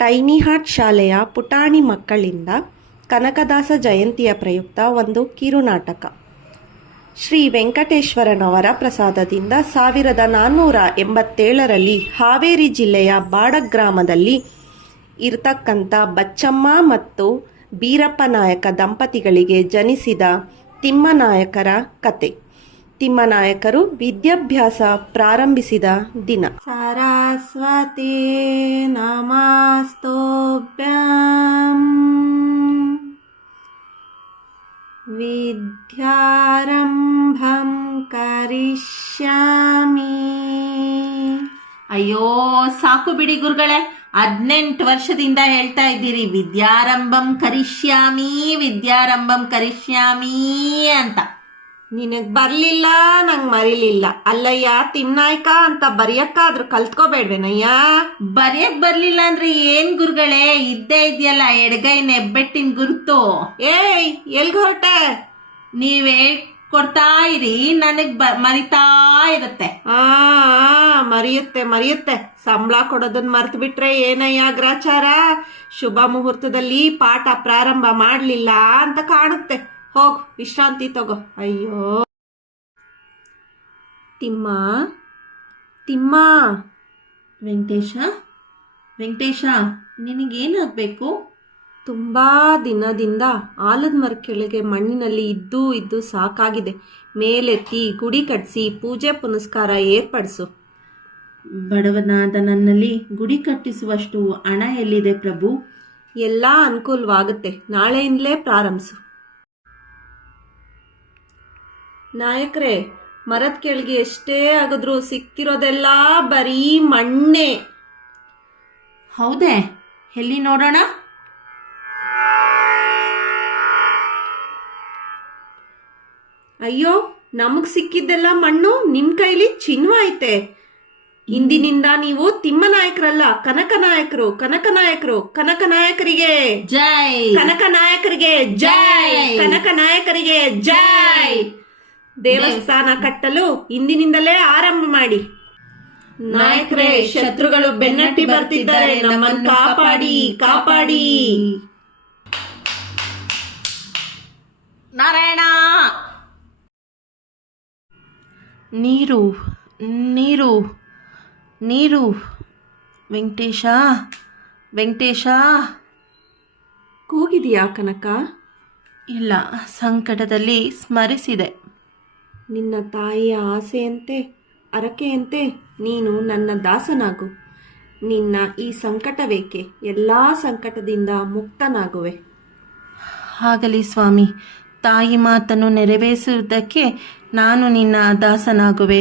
Tiny heart ಶಾಲೆಯ ಪುಟಾಣಿ ಮಕ್ಕಳಿಂದ ಕನಕದಾಸ ಜಯಂತಿಯ ಪ್ರಯುಕ್ತ ಒಂದು ಕಿರುನಾಟಕ. ಶ್ರೀ ವೆಂಕಟೇಶ್ವರನವರ ಪ್ರಸಾದದಿಂದ 1487ರಲ್ಲಿ ಹಾವೇರಿ ಜಿಲ್ಲೆಯ ಬಾಡಗ್ ಗ್ರಾಮದಲ್ಲಿ ಇರತಕ್ಕಂಥ ಬಚ್ಚಮ್ಮ ಮತ್ತು ಬೀರಪ್ಪ ನಾಯಕ ದಂಪತಿಗಳಿಗೆ ಜನಿಸಿದ ತಿಮ್ಮನಾಯಕರ ಕತೆ. ತಿಮ್ಮನಾಯಕರು ವಿದ್ಯಾಭ್ಯಾಸ ಪ್ರಾರಂಭಿಸಿದ ದಿನ. ಸರಸ್ವತಿ ನಮಸ್ತುಭ್ಯಂ ವಿದ್ಯಾರಂಭಂ ಕರಿಷ್ಯಾಮಿ. ಅಯ್ಯೋ ಸಾಕು ಬಿಡಿ ಗುರುಗಳೇ, 18 ವರ್ಷದಿಂದ ಹೇಳ್ತಾ ಇದ್ದೀರಿ ವಿದ್ಯಾರಂಭಂ ಕರಿಷ್ಯಾಮಿ ವಿದ್ಯಾರಂಭಂ ಕರಿಷ್ಯಾಮಿ ಅಂತ. ನಿನಗೆ ಬರಲಿಲ್ಲ, ನಂಗೆ ಮರಿಲಿಲ್ಲ. ಅಲ್ಲಯ್ಯ ತಿಮ್ನಾಯ್ಕ ಅಂತ ಬರೆಯಕ್ಕಾದ್ರೂ ಕಲ್ತ್ಕೋಬೇಡ್ವೇನಯ್ಯ. ಬರೆಯಕ್ ಬರ್ಲಿಲ್ಲ ಅಂದ್ರೆ ಏನ್ ಗುರುಗಳೇ, ಇದ್ದೇ ಇದೆಯಲ್ಲ ಎಡಗೈ ನೆಬ್ಬೆಟ್ಟಿನ ಗುರುತು. ಏಯ್ ಎಲ್ಗ ಹೊರಟೆ? ನೀವೇ ಕೊಡ್ತಾ ಇರಿ, ನನಗ್ ಮರಿತಾ ಇರುತ್ತೆ. ಮರಿಯುತ್ತೆ. ಸಂಬಳ ಕೊಡೋದನ್ನ ಮರ್ತು ಬಿಟ್ರೆ ಏನಯ್ಯ ಗ್ರಾಚಾರ? ಶುಭ ಮುಹೂರ್ತದಲ್ಲಿ ಪಾಠ ಪ್ರಾರಂಭ ಮಾಡ್ಲಿಲ್ಲ ಅಂತ ಕಾಣುತ್ತೆ. ಹೋಗು, ವಿಶ್ರಾಂತಿ ತಗೋ. ಅಯ್ಯೋ ತಿಮ್ಮ. ವೆಂಕಟೇಶ ನಿನಗೇನಾಗಬೇಕು? ತುಂಬಾ ದಿನದಿಂದ ಆಲದ ಮರ ಕೆಳಗೆ ಮಣ್ಣಿನಲ್ಲಿ ಇದ್ದು ಸಾಕಾಗಿದೆ. ಮೇಲೆತ್ತಿ ಗುಡಿ ಕಟ್ಟಿಸಿ ಪೂಜೆ ಪುನಸ್ಕಾರ ಏರ್ಪಡಿಸು. ಬಡವನಾದ ನನ್ನಲ್ಲಿ ಗುಡಿ ಕಟ್ಟಿಸುವಷ್ಟು ಹಣ ಎಲ್ಲಿದೆ ಪ್ರಭು? ಎಲ್ಲ ಅನುಕೂಲವಾಗುತ್ತೆ, ನಾಳೆಯಿಂದಲೇ ಪ್ರಾರಂಭಿಸು. ನಾಯಕ್ರೆ, ಮರದ ಕೆಳಗೆ ಎಷ್ಟೇ ಆಗಿದ್ರು ಸಿಕ್ತಿರೋದೆಲ್ಲ ಬರೀ ಮಣ್ಣೆ. ಹೌದೇ? ಎಲ್ಲಿ ನೋಡೋಣ. ಅಯ್ಯೋ, ನಮಗ್ ಸಿಕ್ಕಿದ್ದೆಲ್ಲ ಮಣ್ಣು, ನಿಮ್ ಕೈಲಿ ಚಿನ್ನ ಐತೆ. ಇಂದಿನಿಂದ ನೀವು ತಿಮ್ಮನಾಯಕರಲ್ಲ, ಕನಕನಾಯಕರು. ಕನಕನಾಯಕರಿಗೆ ಜೈ. ಕನಕನಾಯಕರಿಗೆ ಜೈ. ಕನಕನಾಯಕರಿಗೆ ಜೈ. ದೇವಸ್ಥಾನ ಕಟ್ಟಲು ಇಂದಿನಿಂದಲೇ ಆರಂಭ ಮಾಡಿ. ನಾಯಕರೇ, ಶತ್ರುಗಳು ಬೆನ್ನಟ್ಟಿ ಬರ್ತಿದ್ದಾರೆ, ನಮ್ಮನ್ನು ಕಾಪಾಡಿ. ನಾರಾಯಣ. ನೀರು. ವೆಂಕಟೇಶ. ಕೂಗಿದೆಯಾ ಕನಕ? ಇಲ್ಲ, ಸಂಕಟದಲ್ಲಿ ಸ್ಮರಿಸಿದೆ. ನಿನ್ನ ತಾಯಿಯ ಆಸೆಯಂತೆ ಅರಕೆಯಂತೆ ನೀನು ನನ್ನ ದಾಸನಾಗು. ನಿನ್ನ ಈ ಸಂಕಟವೇಕೆ, ಎಲ್ಲ ಸಂಕಟದಿಂದ ಮುಕ್ತನಾಗುವೆ. ಆಗಲಿ ಸ್ವಾಮಿ, ತಾಯಿ ಮಾತನ್ನು ನೆರವೇರಿಸುವುದಕ್ಕೆ ನಾನು ನಿನ್ನ ದಾಸನಾಗುವೆ.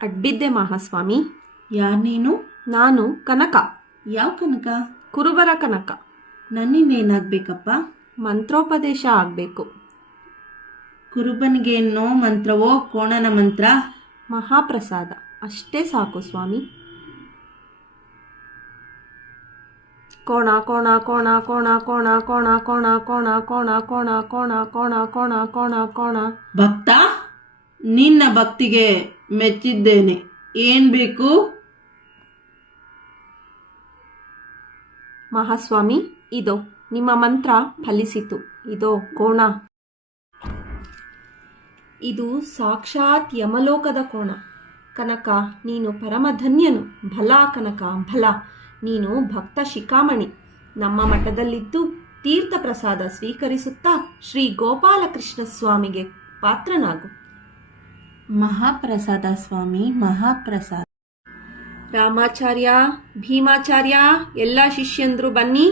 ಅಡ್ಬಿದ್ದೆ ಮಹಾಸ್ವಾಮಿ. ಯಾರು ನೀನು? ನಾನು ಕನಕ. ಯಾವ ಕನಕ? ಕುರುಬರ ಕನಕ. ನನ್ನಿಂದೇನಾಗಬೇಕಪ್ಪ? ಮಂತ್ರೋಪದೇಶ ಆಗಬೇಕು. ಕುರುಬನಿಗೇನೋ ಮಂತ್ರವೋ, ಕೋಣನ ಮಂತ್ರ? ಮಹಾಪ್ರಸಾದ ಅಷ್ಟೇ ಸಾಕು ಸ್ವಾಮಿ. ಕೋಣ ಕೋಣ ಕೋಣ ಕೋಣ ಕೋಣ ಕೋಣ ಕೋಣ ಕೋಣ ಕೋಣ ಕೋಣ ಕೋಣ ಕೋಣ ಕೋಣ ಕೋಣ ಕೋಣ. ಭಕ್ತ, ನಿನ್ನ ಭಕ್ತಿಗೆ ಮೆಚ್ಚಿದ್ದೇನೆ. ಏನ್ ಬೇಕು? ಮಹಾಸ್ವಾಮಿ, ಇದೋ ನಿಮ್ಮ ಮಂತ್ರ ಫಲಿಸಿತು. ಇದೋ ಕೋಣ. ಇದು ಸಾಕ್ಷಾತ್ ಯಮಲೋಕದ ಕೋಣ. ಕನಕ, ನೀನು ಪರಮಧನ್ಯನು. ಭಲ ಕನಕ, ಭಲ. ನೀನು ಭಕ್ತ ಶಿಖಾಮಣಿ. ನಮ್ಮ ಮಠದಲ್ಲಿದ್ದು ತೀರ್ಥ ಪ್ರಸಾದ ಸ್ವೀಕರಿಸುತ್ತಾ ಶ್ರೀ ಗೋಪಾಲಕೃಷ್ಣ ಸ್ವಾಮಿಗೆ ಪಾತ್ರನಾಗು. ಮಹಾಪ್ರಸಾದ ಸ್ವಾಮಿ, ಮಹಾಪ್ರಸಾದ. ರಾಮಾಚಾರ್ಯ, ಭೀಮಾಚಾರ್ಯ, ಎಲ್ಲ ಶಿಷ್ಯಂದ್ರು ಬನ್ನಿ.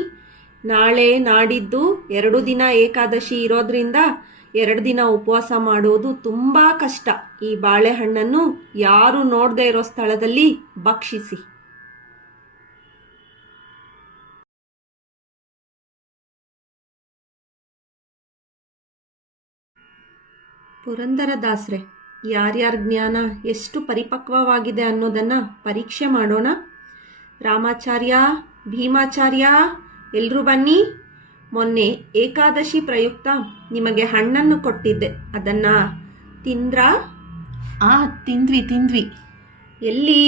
ನಾಳೆ ನಾಡಿದ್ದು 2 ದಿನ ಏಕಾದಶಿ ಇರೋದ್ರಿಂದ 2 ದಿನ ಉಪವಾಸ ಮಾಡುವುದು ತುಂಬಾ ಕಷ್ಟ. ಈ ಬಾಳೆಹಣ್ಣನ್ನು ಯಾರು ನೋಡದೇ ಇರೋ ಸ್ಥಳದಲ್ಲಿ ಭಕ್ಷಿಸಿ. ಪುರಂದರದಾಸ್ರೆ, ಯಾರ್ಯಾರ ಜ್ಞಾನ ಎಷ್ಟು ಪರಿಪಕ್ವವಾಗಿದೆ ಅನ್ನೋದನ್ನು ಪರೀಕ್ಷೆ ಮಾಡೋಣ. ರಾಮಾಚಾರ್ಯ, ಭೀಮಾಚಾರ್ಯ, ಎಲ್ಲರೂ ಬನ್ನಿ. ಮೊನ್ನೆ ಏಕಾದಶಿ ಪ್ರಯುಕ್ತ ನಿಮಗೆ ಹಣ್ಣನ್ನು ಕೊಟ್ಟಿದ್ದೆ, ಅದನ್ನು ತಿಂದ್ರಾ? ತಿಂದ್ವಿ. ಎಲ್ಲಿ?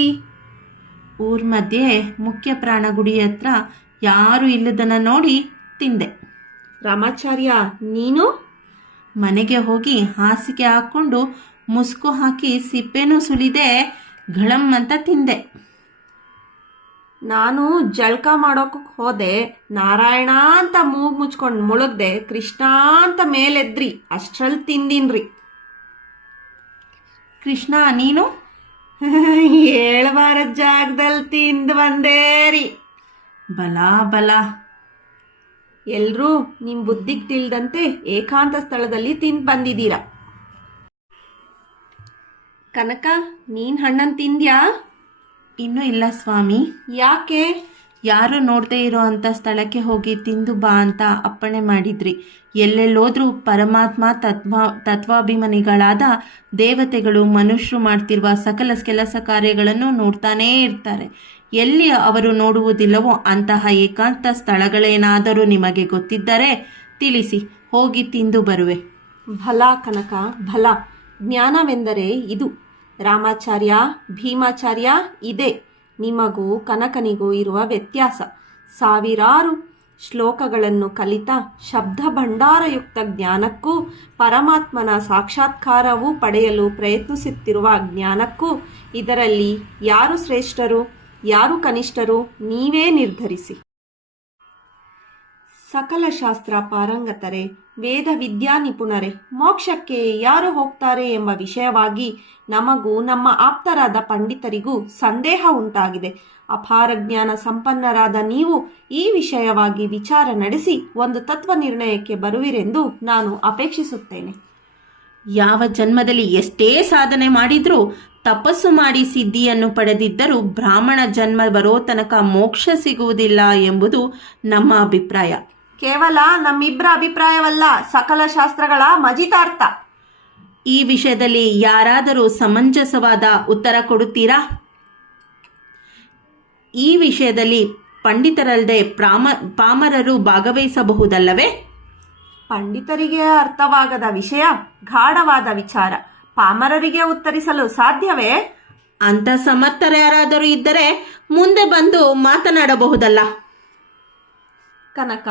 ಊರ್ ಮಧ್ಯೆ ಮುಖ್ಯ ಪ್ರಾಣ ಗುಡಿ ಹತ್ರ ಯಾರು ಇಲ್ಲದನ್ನ ನೋಡಿ ತಿಂದೆ. ರಾಮಾಚಾರ್ಯ, ನೀನು? ಮನೆಗೆ ಹೋಗಿ ಹಾಸಿಗೆ ಹಾಕ್ಕೊಂಡು ಮುಸ್ಕು ಹಾಕಿ ಸಿಪ್ಪೆನೂ ಸುಲಿದೆ ಘಳಂ ಅಂತ ತಿಂದೆ. ನಾನು ಜಳಕ ಮಾಡೋಕೆ ಹೋದೆ, ನಾರಾಯಣ ಅಂತ ಮೂಗು ಮುಚ್ಕೊಂಡು ಮುಳುಗ್ದೆ, ಕೃಷ್ಣ ಅಂತ ಮೇಲೆದ್ರಿ, ಅಷ್ಟ್ರಲ್ಲಿ ತಿಂದಿನ್ರಿ. ಕೃಷ್ಣ, ನೀನು? ಹೇಳ್ಬಾರ ಜಾಗದಲ್ಲಿ ತಿಂದು ಬಂದೇರಿ. ಬಲ ಬಲ. ಎಲ್ರೂ ನಿಮ್ ಬುದ್ಧಿಗೆ ತಿಳಿದಂತೆ ಏಕಾಂತ ಸ್ಥಳದಲ್ಲಿ ತಿಂದು ಬಂದಿದ್ದೀರಾ. ಕನಕ, ನೀನ್ ಹಣ್ಣನ್ ತಿಂದ್ಯಾ? ಇನ್ನೂ ಇಲ್ಲ ಸ್ವಾಮಿ. ಯಾಕೆ? ಯಾರು ನೋಡದೇ ಇರೋ ಅಂಥ ಸ್ಥಳಕ್ಕೆ ಹೋಗಿ ತಿಂದು ಬಾ ಅಂತ ಅಪ್ಪಣೆ ಮಾಡಿದ್ರಿ. ಎಲ್ಲೆಲ್ಲೋದ್ರೂ ಪರಮಾತ್ಮ ತತ್ವಾಭಿಮಾನಿಗಳಾದ ದೇವತೆಗಳು ಮನುಷ್ಯರು ಮಾಡ್ತಿರುವ ಸಕಲ ಕೆಲಸ ಕಾರ್ಯಗಳನ್ನು ನೋಡ್ತಾನೇ ಇರ್ತಾರೆ. ಎಲ್ಲಿ ಅವರು ನೋಡುವುದಿಲ್ಲವೋ ಅಂತಹ ಏಕಾಂತ ಸ್ಥಳಗಳೇನಾದರೂ ನಿಮಗೆ ಗೊತ್ತಿದ್ದರೆ ತಿಳಿಸಿ, ಹೋಗಿ ತಿಂದು ಬರುವೆ. ಭಲ ಕನಕ, ಭಲ. ಜ್ಞಾನವೆಂದರೆ ಇದು. ರಾಮಾಚಾರ್ಯ, ಭೀಮಾಚಾರ್ಯ, ಇದೆ ನಿಮಗೂ ಕನಕನಿಗೂ ಇರುವ ವ್ಯತ್ಯಾಸ. ಸಾವಿರಾರು ಶ್ಲೋಕಗಳನ್ನು ಕಲಿತ ಶಬ್ದ ಭಂಡಾರಯುಕ್ತ ಜ್ಞಾನಕ್ಕೂ ಪರಮಾತ್ಮನ ಸಾಕ್ಷಾತ್ಕಾರವೂ ಪಡೆಯಲು ಪ್ರಯತ್ನಿಸುತ್ತಿರುವ ಜ್ಞಾನಕ್ಕೂ ಇದರಲ್ಲಿ ಯಾರು ಶ್ರೇಷ್ಠರು, ಯಾರು ಕನಿಷ್ಠರು, ನೀವೇ ನಿರ್ಧರಿಸಿ. ಸಕಲ ಶಾಸ್ತ್ರ ಪಾರಂಗತರೆ, ವೇದ ವಿದ್ಯಾ ನಿಪುಣರೇ, ಮೋಕ್ಷಕ್ಕೆ ಯಾರು ಹೋಗ್ತಾರೆ ಎಂಬ ವಿಷಯವಾಗಿ ನಮಗೂ ನಮ್ಮ ಆಪ್ತರಾದ ಪಂಡಿತರಿಗೂ ಸಂದೇಹ ಉಂಟಾಗಿದೆ. ಅಪಾರ ಜ್ಞಾನ ಸಂಪನ್ನರಾದ ನೀವು ಈ ವಿಷಯವಾಗಿ ವಿಚಾರ ನಡೆಸಿ ಒಂದು ತತ್ವ ನಿರ್ಣಯಕ್ಕೆ ಬರುವಿರೆಂದು ನಾನು ಅಪೇಕ್ಷಿಸುತ್ತೇನೆ. ಯಾವ ಜನ್ಮದಲ್ಲಿ ಎಷ್ಟೇ ಸಾಧನೆ ಮಾಡಿದ್ರೂ ತಪಸ್ಸು ಮಾಡಿ ಸಿದ್ಧಿಯನ್ನು ಪಡೆದಿದ್ದರೂ ಬ್ರಾಹ್ಮಣ ಜನ್ಮ ಬರೋ ತನಕ ಮೋಕ್ಷ ಸಿಗುವುದಿಲ್ಲ ಎಂಬುದು ನಮ್ಮ ಅಭಿಪ್ರಾಯ. ಕೇವಲ ನಮ್ಮಿಬ್ಬರ ಅಭಿಪ್ರಾಯವಲ್ಲ, ಸಕಲ ಶಾಸ್ತ್ರಗಳ ಮಜಿತಾರ್ಥ. ಈ ವಿಷಯದಲ್ಲಿ ಯಾರಾದರೂ ಸಮಂಜಸವಾದ ಉತ್ತರ ಕೊಡುತ್ತೀರಾ? ಈ ವಿಷಯದಲ್ಲಿ ಪಂಡಿತರಲ್ಲದೆ ಪಾಮರರು ಭಾಗವಹಿಸಬಹುದಲ್ಲವೇ? ಪಂಡಿತರಿಗೆ ಅರ್ಥವಾಗದ ವಿಷಯ ಗಾಢವಾದ ವಿಚಾರ ಪಾಮರರಿಗೆ ಉತ್ತರಿಸಲು ಸಾಧ್ಯವೇ? ಅಂತ ಸಮರ್ಥರು ಯಾರಾದರೂ ಇದ್ದರೆ ಮುಂದೆ ಬಂದು ಮಾತನಾಡಬಹುದಲ್ಲ. ಕನಕ,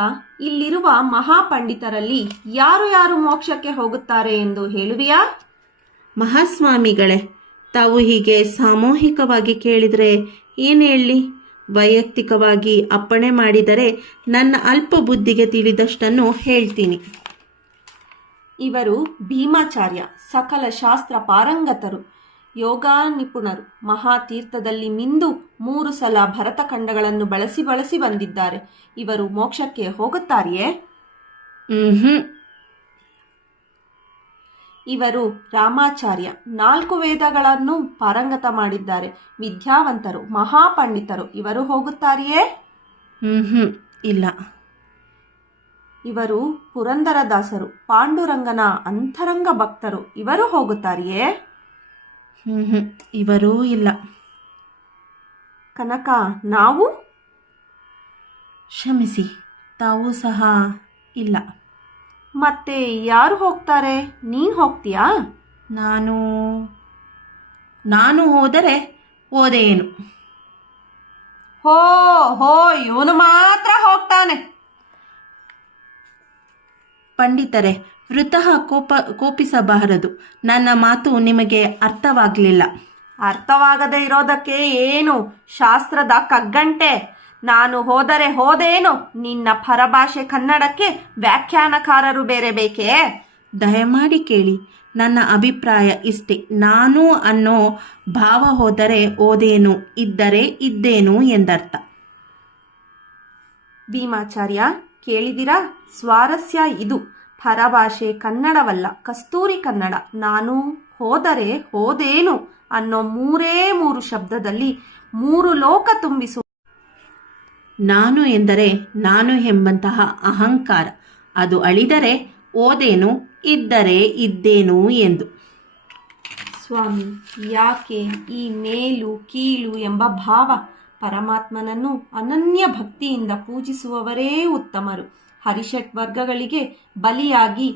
ಇಲ್ಲಿರುವ ಮಹಾಪಂಡಿತರಲ್ಲಿ ಯಾರು ಯಾರು ಮೋಕ್ಷಕ್ಕೆ ಹೋಗುತ್ತಾರೆ ಎಂದು ಹೇಳುವಿಯಾ? ಮಹಾಸ್ವಾಮಿಗಳೇ, ತಾವು ಹೀಗೆ ಸಾಮೂಹಿಕವಾಗಿ ಕೇಳಿದರೆ ಏನು ಹೇಳಿ? ವೈಯಕ್ತಿಕವಾಗಿ ಅಪ್ಪಣೆ ಮಾಡಿದರೆ ನನ್ನ ಅಲ್ಪ ಬುದ್ಧಿಗೆ ತಿಳಿದಷ್ಟನ್ನು ಹೇಳ್ತೀನಿ. ಇವರು ಭೀಮಾಚಾರ್ಯ, ಸಕಲ ಶಾಸ್ತ್ರ ಪಾರಂಗತರು, ಯೋಗ ನಿಪುಣರು, ಮಹಾತೀರ್ಥದಲ್ಲಿ ಮಿಂದು 3 ಸಲ ಭರತಖಂಡಗಳನ್ನು ಬಳಸಿ ಬಂದಿದ್ದಾರೆ. ಇವರು ಮೋಕ್ಷಕ್ಕೆ ಹೋಗುತ್ತಾರೆಯೇ? ಇವರು ರಾಮಾಚಾರ್ಯ, 4 ವೇದಗಳನ್ನು ಪಾರಂಗತ ಮಾಡಿದ್ದಾರೆ, ವಿದ್ಯಾವಂತರು, ಮಹಾಪಂಡಿತರು. ಇವರು ಹೋಗುತ್ತಾರೆಯೇ? ಇಲ್ಲ. ಇವರು ಪುರಂದರದಾಸರು, ಪಾಂಡುರಂಗನ ಅಂತರಂಗ ಭಕ್ತರು. ಇವರು ಹೋಗುತ್ತಾರೆಯೇ? ಇವರೂ ಇಲ್ಲ. ಕನಕ, ನಾವು? ಕ್ಷಮಿಸಿ, ತಾವು ಸಹ ಇಲ್ಲ. ಮತ್ತೆ ಯಾರು ಹೋಗ್ತಾರೆ? ನೀನು ಹೋಗ್ತೀಯಾ? ನಾನು ಹೋದರೆ ಹೋದೇನು? ಹೋ ಇವನು ಮಾತ್ರ ಹೋಗ್ತಾನೆ. ಪಂಡಿತರೆ, ವೃತಃ ಕೋಪಿಸಬಾರದು. ನನ್ನ ಮಾತು ನಿಮಗೆ ಅರ್ಥವಾಗಲಿಲ್ಲ. ಅರ್ಥವಾಗದೇ ಇರೋದಕ್ಕೆ ಏನು ಶಾಸ್ತ್ರದ ಕಗ್ಗಂಟೆ? ನಾನು ಹೋದರೆ ಹೋದೇನು? ನಿನ್ನ ಪರಭಾಷೆ ಕನ್ನಡಕ್ಕೆ ವ್ಯಾಖ್ಯಾನಕಾರರು ಬೇರೆ ಬೇಕೇ? ದಯಮಾಡಿ ಕೇಳಿ, ನನ್ನ ಅಭಿಪ್ರಾಯ ಇಷ್ಟೇ. ನಾನು ಅನ್ನೋ ಭಾವ ಹೋದರೆ ಓದೇನು, ಇದ್ದರೆ ಇದ್ದೇನು ಎಂದರ್ಥ. ಭೀಮಾಚಾರ್ಯ, ಕೇಳಿದಿರಾ? ಸ್ವಾರಸ್ಯ ಇದು. ಪರಭಾಷೆ ಕನ್ನಡವಲ್ಲ, ಕಸ್ತೂರಿ ಕನ್ನಡ. ನಾನು ಹೋದರೆ ಹೋದೇನು ಅನ್ನೋ 3 ಶಬ್ದದಲ್ಲಿ 3 ಲೋಕ ತುಂಬಿಸುವ ನಾನು ಎಂದರೆ ನಾನು ಎಂಬಂತಹ ಅಹಂಕಾರ. ಅದು ಅಳಿದರೆ ಓದೇನು, ಇದ್ದರೆ ಇದ್ದೇನು ಎಂದು. ಸ್ವಾಮಿ, ಯಾಕೆ ಈ ಮೇಲು ಕೀಳು ಎಂಬ ಭಾವ? ಪರಮಾತ್ಮನನ್ನು ಅನನ್ಯ ಭಕ್ತಿಯಿಂದ ಪೂಜಿಸುವವರೇ ಉತ್ತಮರು. ಹರಿಷಟ್ ವರ್ಗಗಳಿಗೆ ಬಲಿಯಾಗಿ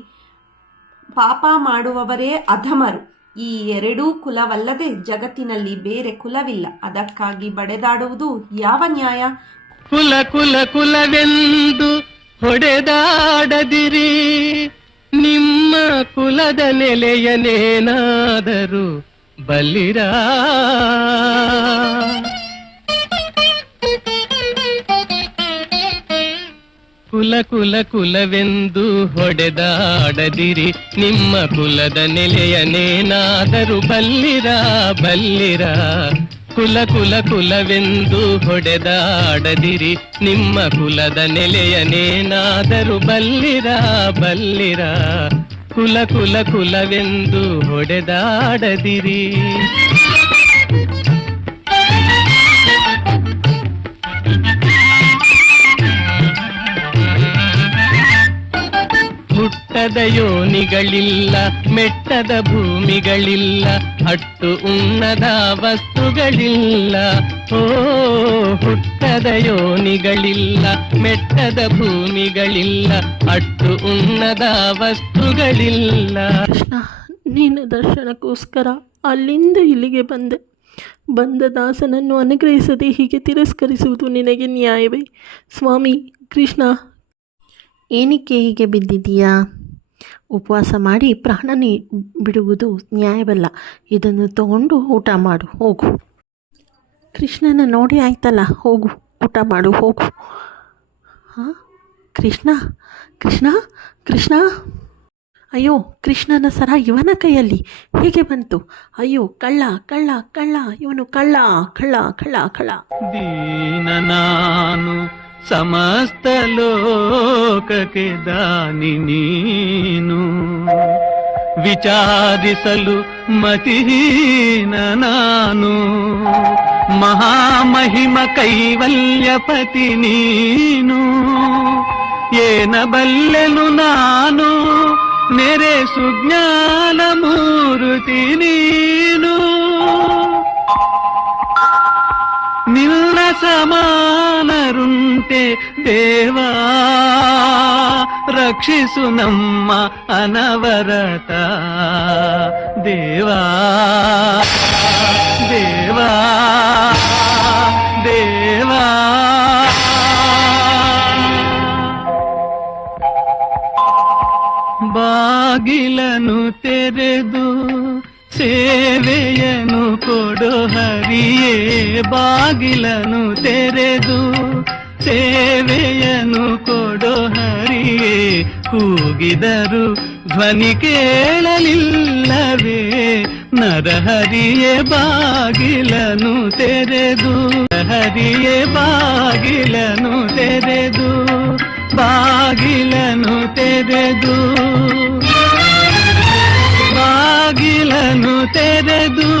ಪಾಪ ಮಾಡುವವರೇ ಅಧಮರು. ಈ ಎರಡೂ ಕುಲವಲ್ಲದೆ ಜಗತ್ತಿನಲ್ಲಿ ಬೇರೆ ಕುಲವಿಲ್ಲ. ಅದಕ್ಕಾಗಿ ಬಡೆದಾಡುವುದು ಯಾವ ನ್ಯಾಯ? ಕುಲ ಕುಲ ಕುಲವೆಂದು ಹೊಡೆದಾಡದಿರಿ, ನಿಮ್ಮ ಕುಲದ ನೆಲೆಯನೇನಾದರೂ ಬಲ್ಲಿರ. ಕುಲ ಕುಲ ಕುಲವೆಂದು ಹೊಡೆದಾಡದಿರಿ, ನಿಮ್ಮ ಕುಲದ ನೆಲೆಯನೇನಾದರೂ ಬಲ್ಲಿರ ಬಲ್ಲಿರ. ಕುಲ ಕುಲ ಕುಲವೆಂದು ಹೊಡೆದಾಡದಿರಿ, ನಿಮ್ಮ ಕುಲದ ನೆಲೆಯನೇನಾದರೂ ಬಲ್ಲಿರ ಬಲ್ಲಿರ. ಕುಲ ಕುಲ ಕುಲವೆಂದು ಹೊಡೆದಾಡದಿರಿ. ಹುಟ್ಟದ ಯೋನಿಗಳಿಲ್ಲ, ಮೆಟ್ಟದ ಭೂಮಿಗಳಿಲ್ಲ, ಅಟ್ಟು ಉಣ್ಣದ ವಸ್ತುಗಳಿಲ್ಲ. ಓ ಹುಟ್ಟದ ಯೋನಿಗಳಿಲ್ಲ, ಮೆಟ್ಟದ ಭೂಮಿಗಳಿಲ್ಲ, ಅಟ್ಟು ಉಣ್ಣದ ವಸ್ತುಗಳಿಲ್ಲ. ಕೃಷ್ಣ, ನಿನ್ನ ದರ್ಶನಕ್ಕೋಸ್ಕರ ಅಲ್ಲಿಂದ ಇಲ್ಲಿಗೆ ಬಂದೆ. ಬಂದ ದಾಸನನ್ನು ಅನುಗ್ರಹಿಸದೆ ಹೀಗೆ ತಿರಸ್ಕರಿಸುವುದು ನಿನಗೆ ನ್ಯಾಯವೇ? ಸ್ವಾಮಿ ಕೃಷ್ಣ, ಏನಕ್ಕೆ ಹೀಗೆ ಬಿದ್ದಿದ್ದೀಯಾ? ಉಪವಾಸ ಮಾಡಿ ಪ್ರಾಣ ಬಿಡುವುದು ನ್ಯಾಯವಲ್ಲ. ಇದನ್ನು ತಗೊಂಡು ಊಟ ಮಾಡು, ಹೋಗು. ಕೃಷ್ಣನ ನೋಡಿ ಆಯ್ತಲ್ಲ, ಹೋಗು ಊಟ ಮಾಡು, ಹೋಗು. ಹಾಂ, ಕೃಷ್ಣ ಕೃಷ್ಣ ಕೃಷ್ಣ. ಅಯ್ಯೋ, ಕೃಷ್ಣನ ಸರ ಇವನ ಕೈಯಲ್ಲಿ ಹೇಗೆ ಬಂತು? ಅಯ್ಯೋ, ಕಳ್ಳ ಕಳ್ಳ ಕಳ್ಳ, ಇವನು ಕಳ್ಳ ಕಳ್ಳ ಕಳ್ಳ ಕಳ್ಳ. ದೀನ ನಾನು ಸಮಸ್ತ ಲೋಕಕ್ಕೆ ದಾನಿ ನೀನು, ವಿಚಾರಿಸಲು ಮತಿಹೀನ ನಾನು. ಮಹಾಮಹಿಮ ಕೈವಲ್ಯಪತಿ ನೀನು, ಏನ ಬಲ್ಲೆನು ನಾನು, ನೆರೆ ಸುಜ್ಞಾನ ಮೂರ್ತಿ ನೀನು. ನಿನ್ನ ಸಮಾನರುಂಟೆ ದೇವಾ, ರಕ್ಷಿಸು ನಮ್ಮ ಅನವರತ ದೇವಾ ದೇವಾ ದೇವಾ. ಬಾಗಿಲನು ತೆರೆದು ಸೇವೆಯನು ಕೊಡು ಹರಿಯೇ, ಬಾಗಿಲನು ತೆರೆದು ಸೇವೆಯನು ಕೊಡು ಹರಿಯೇ. ಕೂಗಿದರು ಧ್ವನಿ ಕೇಳಲಿಲ್ಲವೇ, ನರಹರಿಯೇ ಬಾಗಿಲನು ತೆರೆದು, ಹರಿಯೇ ಬಾಗಿಲನು ತೆರೆದು, ಬಾಗಿಲನು ತೆರೆದು, ಬಾಗಿಲನು ತೆರೆದು.